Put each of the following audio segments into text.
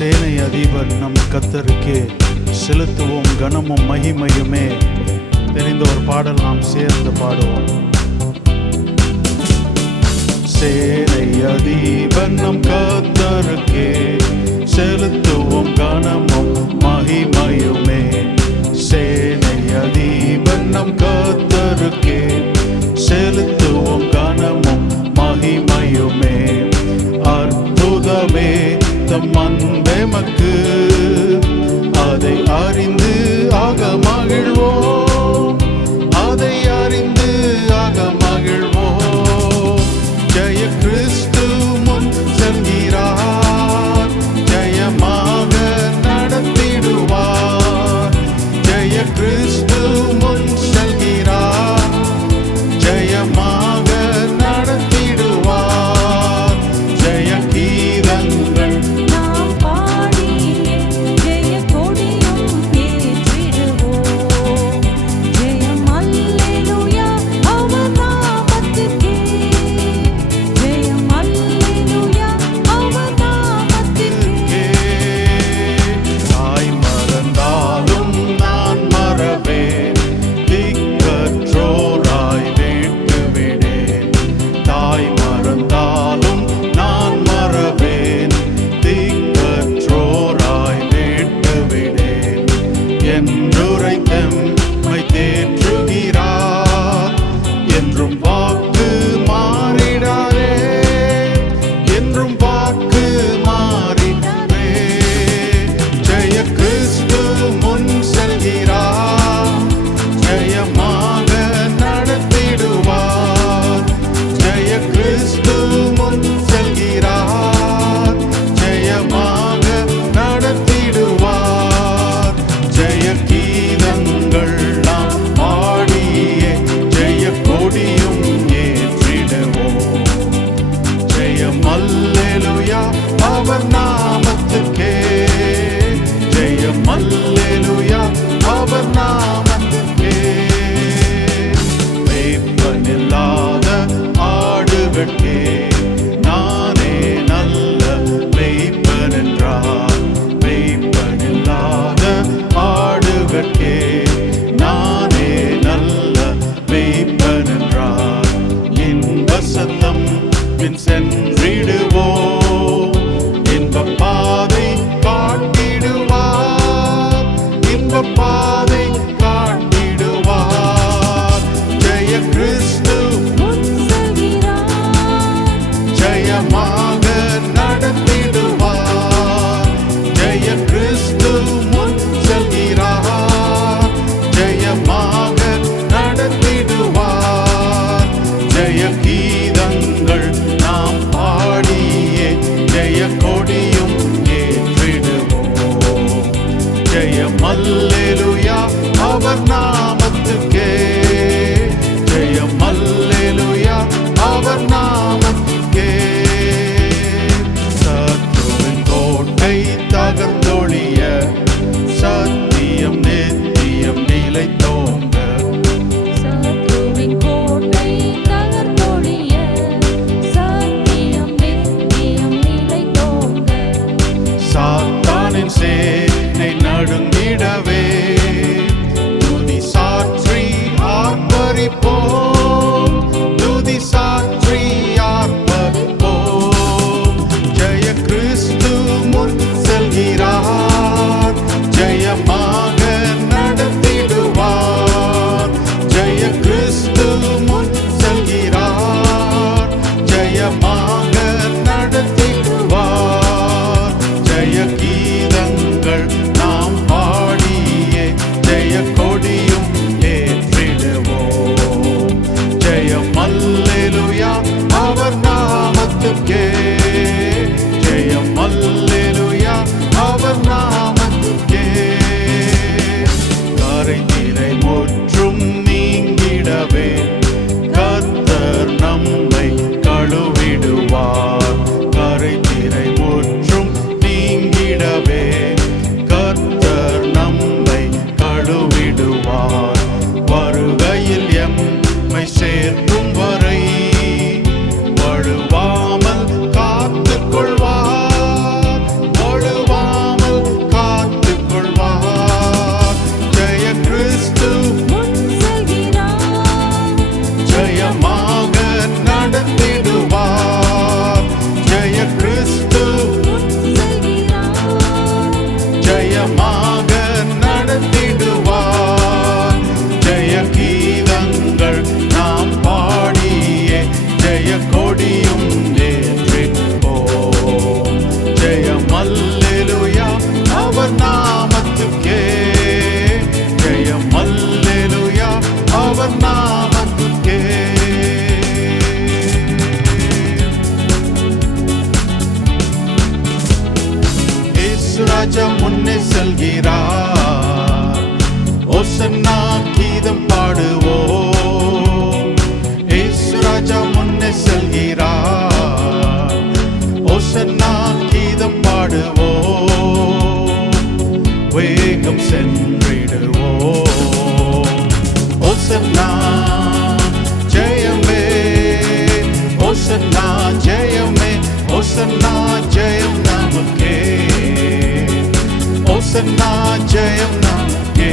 சேனை அதிபர் நம் கர்த்தருக்கே செலுத்துவோம் கனமும் மகிமையுமே. தெரிந்த ஒரு பாடல் நாம் சேர்ந்து பாடுவோம். சேனை அதிபர் நம் கர்த்தருக்கே செலுத்துவோம் கனமும் மகிமையுமே. சேனை அதிபர் நம் கர்த்தருக்கே செலுத்துவோம் கனமும் மகிமையுமே. அற்புதமே தம் அன்பெமக்கு அதை அறிந்து ஆக மகிழ்வோம், அதை அறிந்து ஆக மகிழ்வோம். ஜெய கிறிஸ்து முன் செல்கிறார், ஜெயமாக நடத்திடுவார். ஜெய கிறிஸ்து முன் செல்கிறார், கிறிஸ்து ஜெயமாக நடத்திடுவார். ஜெய கீதங்கள் நாம் பாடியே ஜெய கொடியும் ஏற்றிப்போம். ஜெயம் அல்லேலூயா அவர் நாமத்துக்கே, ஜெயம் அல்லேலூயா அவர் நாமத்துக்கே. இயேசு ராஜா முன்னே செல்கிறார், ஓசன்னா கீதம் பாடுவோம். இயேசு ராஜா முன்னே செல்கிறார், ஓசன்னா கீதம் பாடுவோம். வேகம் சென்றிடுவோம். ஓசன்னா ஜெயமே, ஓசன்னா ஜெயமே, ஓசன்னா ஜெயம் நமக்கே, ஓசன்னா ஜெயம் நமக்கே.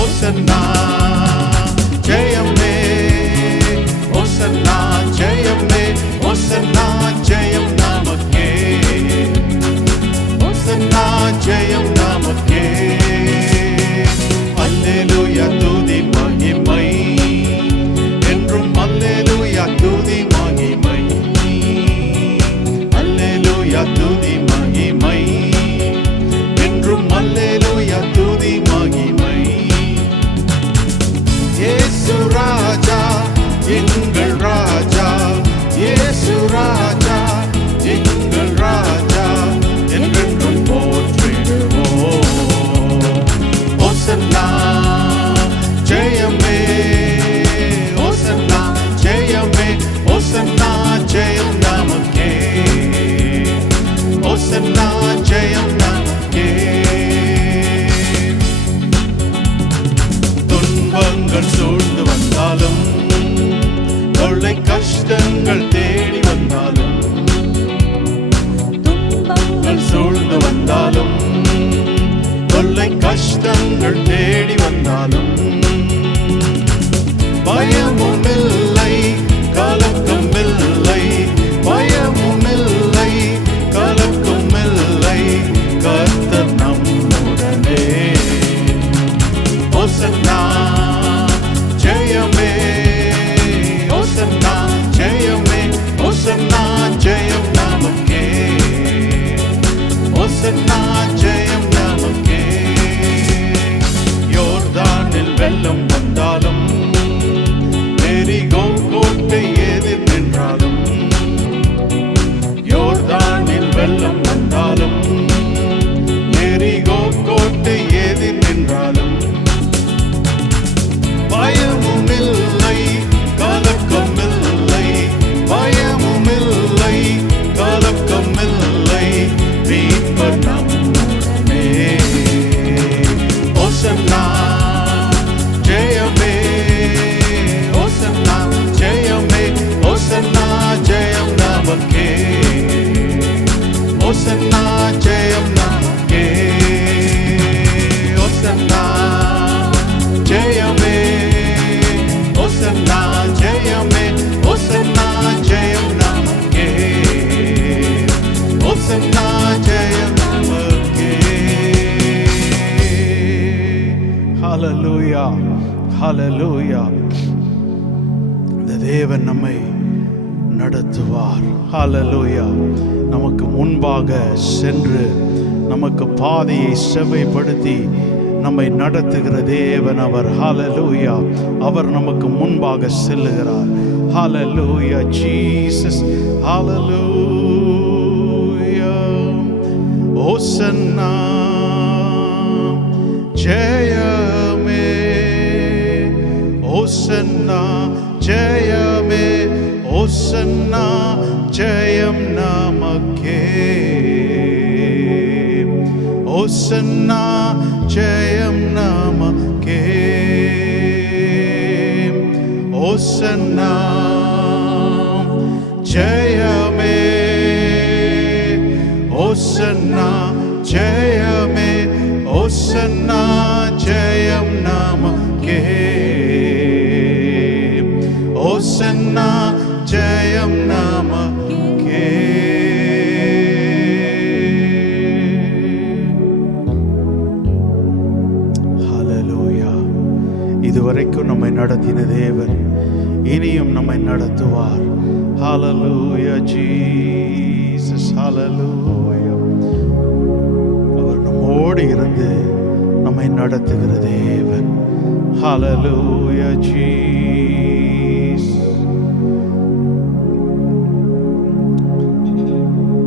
ஓசன்னா ஜெயமே, ஓசன்னா ஜெயமே, ஓசன்னா ஜெயம் நமக்கே, ஓசன்னா ஜெயம் நமக்கே. அல்லேலூயா துதி மகிமை என்றும், அல்லேலூயா துதி மகிமை, அல்லேலூயா துதி மகிமை என்றும், அல்லேலூயா துதி மகிமை. இயேசு ராஜா எங்கள் ராஜா, இயேசு ராஜா எங்கள் ராஜா என்றென்றும் போற்றிடுவோம். ஓசன்னா ஜெயமே, ஓசன்னா ஜெயமே, ஓசன்னா ஜெயம் நமக்கே, ஓசன்னா ஜெயம் நமக்கே. துன்பங்கள் சூழ்ந்து வந்தாலும், தொல்லை கஷ்டங்கள் தேடி வந்தாலும், துன்பங்கள் சூழ்ந்து வந்தாலும், தொல்லை கஷ்டங்கள் தேடி வந்தாலும், பயமும் இல்லை கலக்கம் இல்லை, பயமும் இல்லை கலக்கம் இல்லை, கர்த்தர் நம்முடனே. ஓசன்னா ஜெயமே, ஓசன்னா ஜெயமே, ஓசன்னா ஜெயம் நமக்கே, ஓசன்னா ஜெயம் நமக்கே. யோர்தானில் வெள்ளம் வந்தாலும், எரிகோ கோட்டை எதிர் நின்றாலும், யோர்தானில் வெள்ளம் வந்தாலும், எரிகோ கோட்டை எதிர் நின்றாலும், பயமும் இல்லை கலக்கம் இல்லை, பயமும் இல்லை கலக்கம் இல்லை, மீட்பர் நம்முடனே. ஓசன்னா ஜெயமே, ஓசன்னா ஜெயமே, ஓசன்னா ஜெயம் நமக்கே, ஓசன்னா ஜெயம் நமக்கே. ஓசன்னா ஜெயமே, ஓசன்னா ஜெயமே, ஓசன்னா ஜெயம் நமக்கே, ஓசன்னா ஜெயம் நமக்கே. ஹல்லேலூயா, ஹல்லேலூயா. இந்த தேவன் நம்மை நடத்துவார். ஹல்லேலூயா. நமக்கு முன்பாக சென்று நமக்கு பாதையை செவ்வைப்படுத்தி நம்மை நடத்துகிற தேவன் அவர். ஹல்லேலூயா. அவர் நமக்கு முன்பாக செல்லுகிறார். ஹல்லேலூயா ஜீசஸ். ஹல்லேலூயா. ஓசன்னா ஜெயமே, ஓசன்னா ஜெயமே, ஓசன்னா ஜெயம் நமக்கே, ஓசன்னா ஜெயம் நமக்கே, ஓசன்னா ஜெயமே, ஓசன்னா ஜெயமே, ஓசன்னா ஜெயம் நமக்கே, ஓசன்னா ஜெயம் நமக்கே. இதுவரைக்கும் நம்மை நடத்தின தேவன் இனியும் நம்மை நடத்துவார். ஹல்லேலூயா ஜீசஸ், ஹல்லேலூயா. அவர் நம்மோடு இருந்து நம்மை நடத்துகிற தேவன். ஹல்லேலூயா ஜீசஸ்.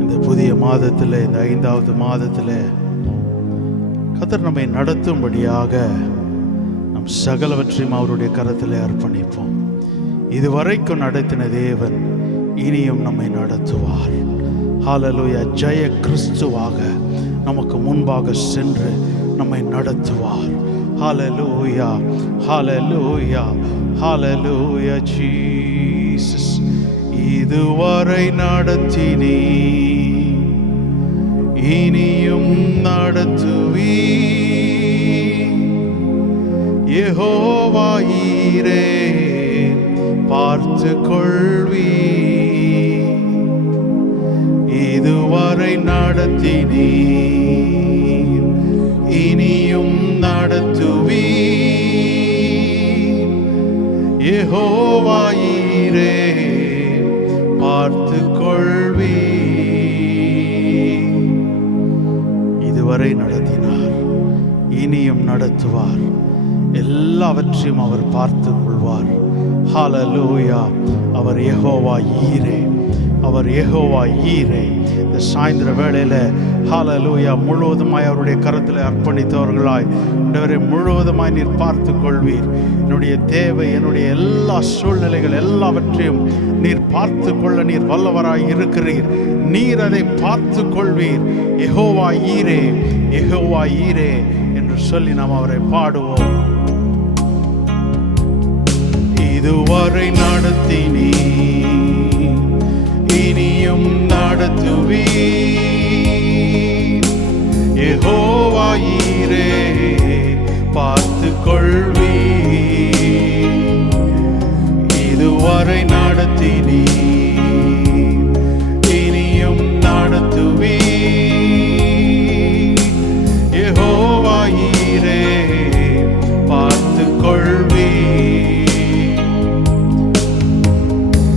இந்த புதிய மாதத்தில், இந்த 5வது மாதத்தில் கர்த்தர் நம்மை நடத்தும்படியாக நம் சகலவற்றையும் அவருடைய கரத்தில் அர்ப்பணிப்போம். இதுவரைக்கும் நடத்தின தேவன் இனியும் நம்மை நடத்துவார். ஹல்லேலூயா. ஜெய கிறிஸ்துவாக நமக்கு முன்பாக சென்று நம்மை நடத்துவார். ஹல்லேலூயா, ஹல்லேலூயா, ஹல்லேலூயா ஜீசஸ். இதுவரை நடத்தினீ, இனியும் நடத்துவீ. யெகோவா ஈரே, பார்த்து கொள்வீ. இதுவரை நடத்தினீ, இனியும் நடத்துவீ. யெகோவா ஈரே, பார்த்து கொள்வீ. இதுவரை நடத்தினார், இனியும் நடத்துவார். எல்லாவற்றையும் அவர் பார்த்து கொள்வார். ஹல்லேலூயா. அவர் யெகோவா ஈரே, அவர் யெகோவா ஈரே. இந்த சாயந்தர வேளையில் ஹல்லேலூயா முழுவதுமாய் அவருடைய கரத்தில் அர்ப்பணித்தவர்களாய், ஆண்டவரே முழுவதுமாய் நீர் பார்த்து கொள்வீர். என்னுடைய தேவை, என்னுடைய எல்லா சூழ்நிலைகள் எல்லாவற்றையும் நீர் பார்த்து கொள்ள நீர் வல்லவராய் இருக்கிறீர். நீர் அதை பார்த்து கொள்வீர். யெகோவா ஈரே, யெகோவா ஈரே என்று சொல்லி நாம் அவரை பாடுவோம். இதுவரை நடத்தினீ, இனியும் நடத்துவீ. யெகோவா ஈரே, பார்த்து கொள்வீ. இதுவரை நடத்தினீ, இனியும் நடத்துவீ. யெகோவா ஈரே, பார்த்து கொள்வீ.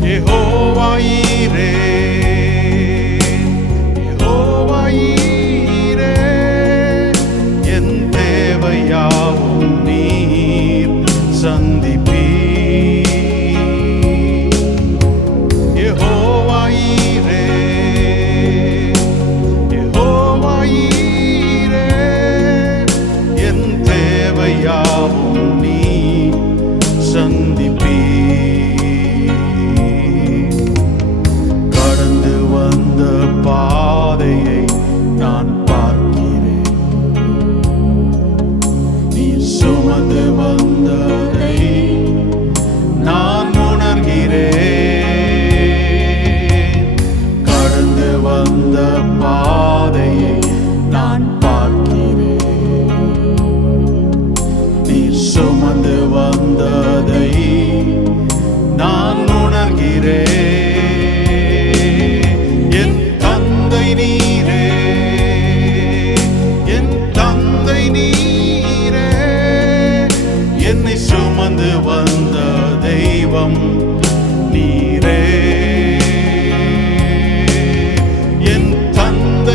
யெகோவா ஈரே, யெகோவா ஈரே, என் தேவையாவும் நீர் சந்திப்பீ. யெகோவா ஈரே, யெகோவா ஈரே, என் தேவையாவும் நீர் சந்திப்பீ. பாதையை நான் பார்க்கிறேன், நீ சுமந்து வந்ததை நான் உணர்கிறேன். கடந்து வந்த பாதையை நான் பார்க்கிறேன், நீ சுமந்து வந்ததை நான் உணர்கிறேன். நீரே, என் தந்தை நீரே, என்னை சுமந்து வந்த தெய்வம் நீரே. என் தந்தை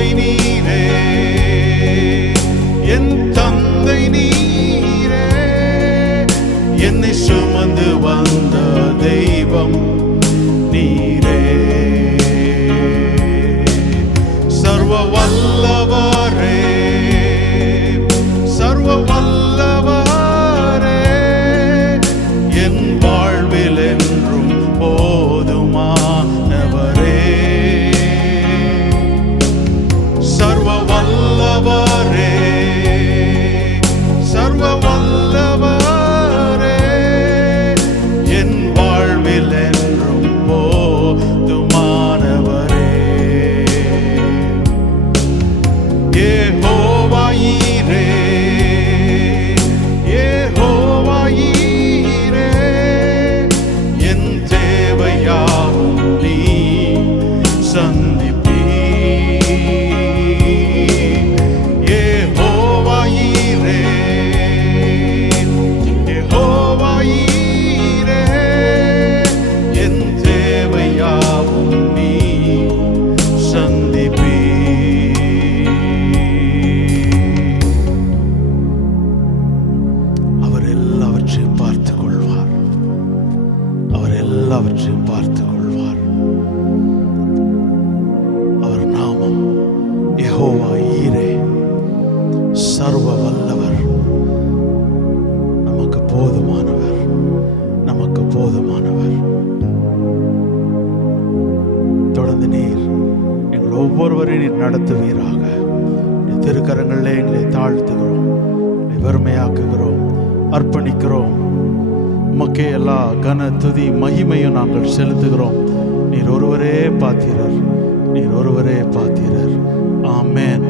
நடத்துவீராக. திருக்கரங்களிலே எங்களை தாழ்த்துகிறோம், வெறுமையாக்குகிறோம், அர்ப்பணிக்கிறோம். உமக்கே எல்லா கன துதி மகிமையும் நாங்கள் செலுத்துகிறோம். நீர் ஒருவரே பாத்திரர், நீர் ஒருவரே பாத்திரர். ஆமென்.